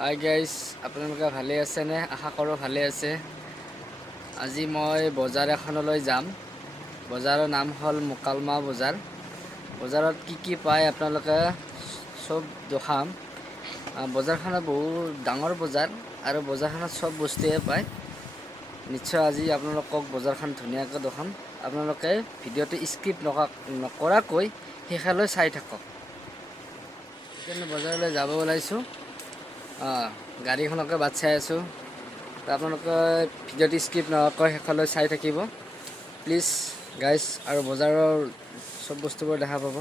Hi guys, আপোনালোকে ভালে আছেনে? আশা কৰোঁ ভালে আছে। আজি মই বজাৰ এখনলৈ যাম। বজাৰৰ নাম হ'ল মুকালমা বজাৰ। বজাৰত কি পায় আপোনালোকে চব দেখাম। বজাৰখনত বহুত ডাঙৰ বজাৰ আৰু বজাৰখনত চব বস্তুৱে পায়। নিশ্চয় আজি আপোনালোকক বজাৰখন ধুনীয়াকৈ দেখাম। আপোনালোকে ভিডিঅ'টো স্কিপ নকৰাকৈ শেষলৈ চাই থাকক। এতিয়া বজাৰলৈ যাব ওলাইছোঁ। গাড়ীখনকে বাট চাই আছোঁ। আপোনালোকে ভিডিঅ'টো স্কিপ নকৰাকৈ শেষলৈ চাই থাকিব প্লিজ গাইজ, আৰু বজাৰৰ চব বস্তুবোৰ দেখা পাব।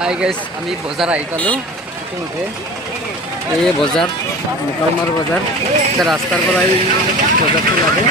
হাই গাইজ, আমি বজাৰ আহি পালোঁ। ইতিমধ্যে এই বজাৰ মুকালমাৰ বজাৰ। ৰাস্তাৰ পৰাই বজাৰটো লাগে।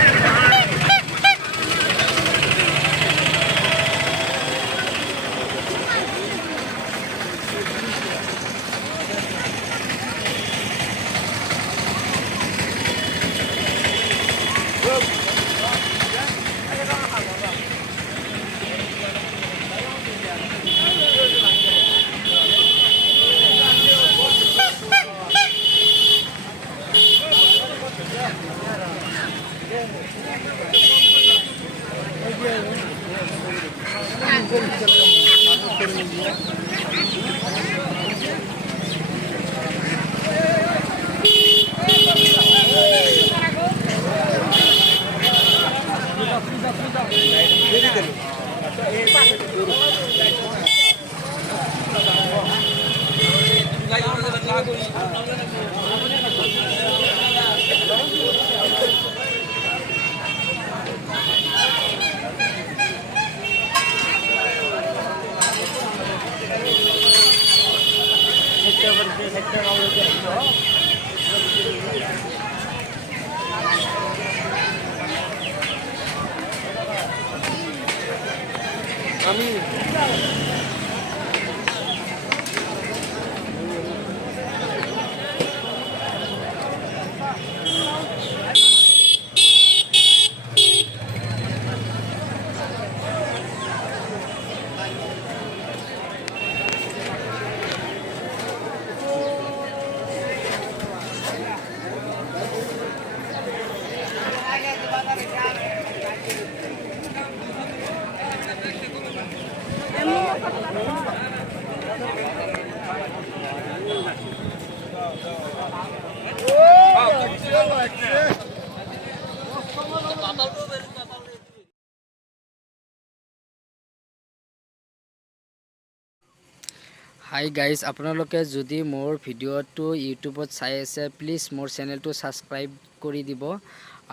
হাই গাইজ, আপোনালোকে যদি মোৰ ভিডিঅ'টো ইউটিউবত চাই আছে প্লিজ মোৰ চেনেলটো ছাবস্ক্ৰাইব কৰি দিব।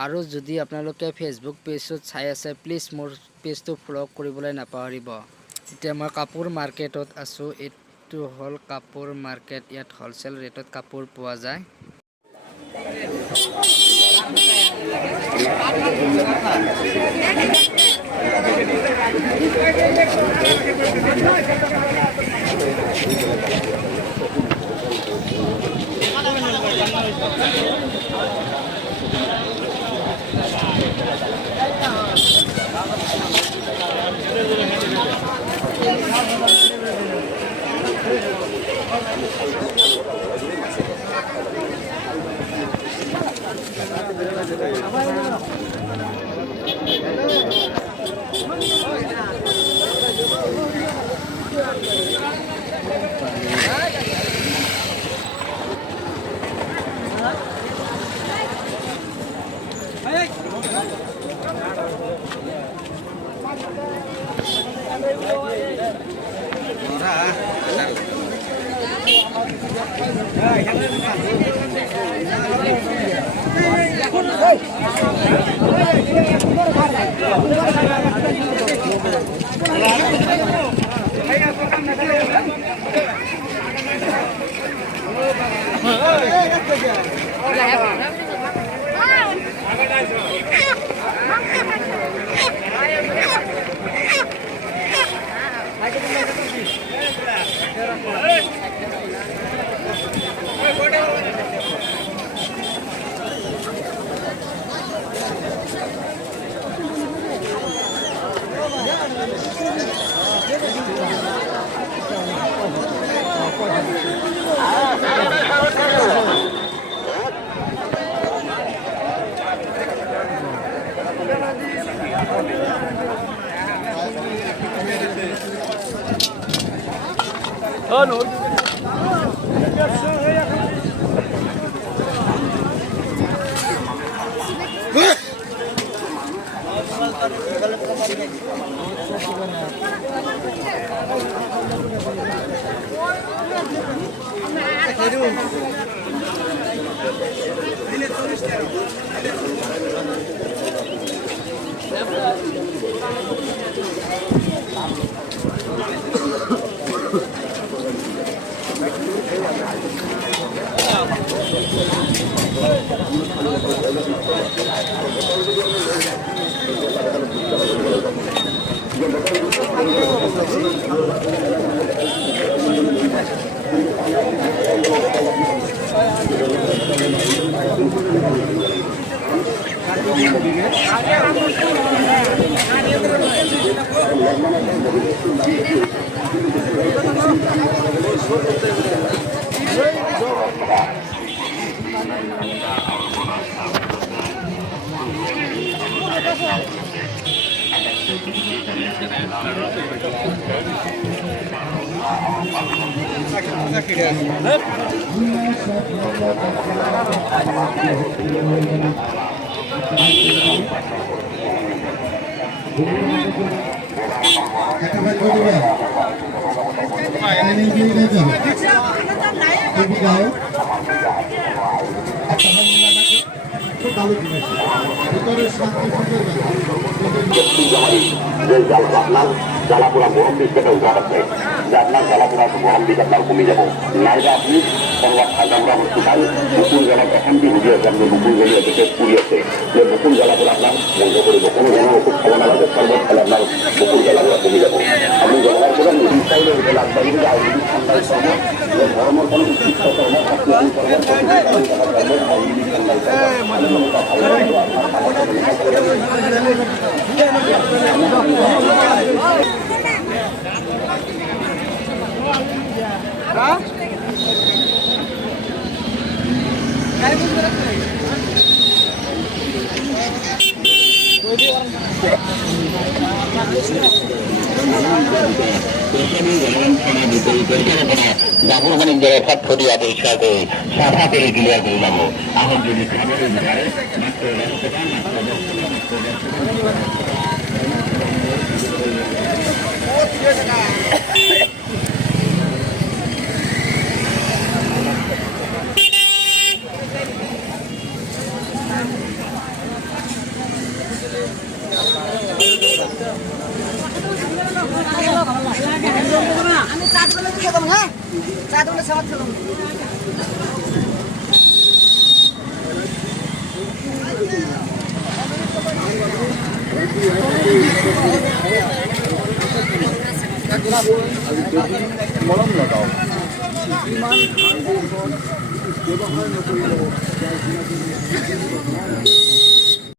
আৰু যদি আপোনালোকে ফেচবুক পেজত চাই আছে প্লিজ মোৰ পেজটো ফ'ল' কৰিবলৈ নাপাহৰিব। এতিয়া মই কাপোৰ মাৰ্কেটত আছোঁ। এইটো হ'ল কাপোৰ মাৰ্কেট। ইয়াত হ'লচেল ৰেটত কাপোৰ পোৱা যায়। জ্বালাপোড়া গরম দিক থেকে উদ্ধার আছে যে আপনার জ্বালাপোড়া গরম দিক আপনার কমে যাব নাইবা আপনি করবার খাজামরা হসপিটাল বুকুল জ্বালা অশান্তি ভুগি আছে আপনি বুকুল গেলি আছে পুরি আছে যে বুকুল জ্বালাপোড়া আপনার বন্ধ করে দেবো কোনো ধরনের ওষুধ খাবো না লাগে সর্বত খেলে আপনার বুকুল জ্বালাপোড়া কমে যাব আপনি ব্যবহার করেন নদীর চাইলে লাগবে আর নদীর ঠান্ডায় সর্বত গরমের কোনো উচিত ডাবুর মানে ফাট ফটিয়া পরিষ্কার করে সাফা করে ক্লিয়ার করে দেবো এখন যদি খাবারের ধারে আমি চাট বলে দিয়ে দেবো হ্যাঁ চাট বলে সবার খেলাম মলম লাগাও ব্যবহার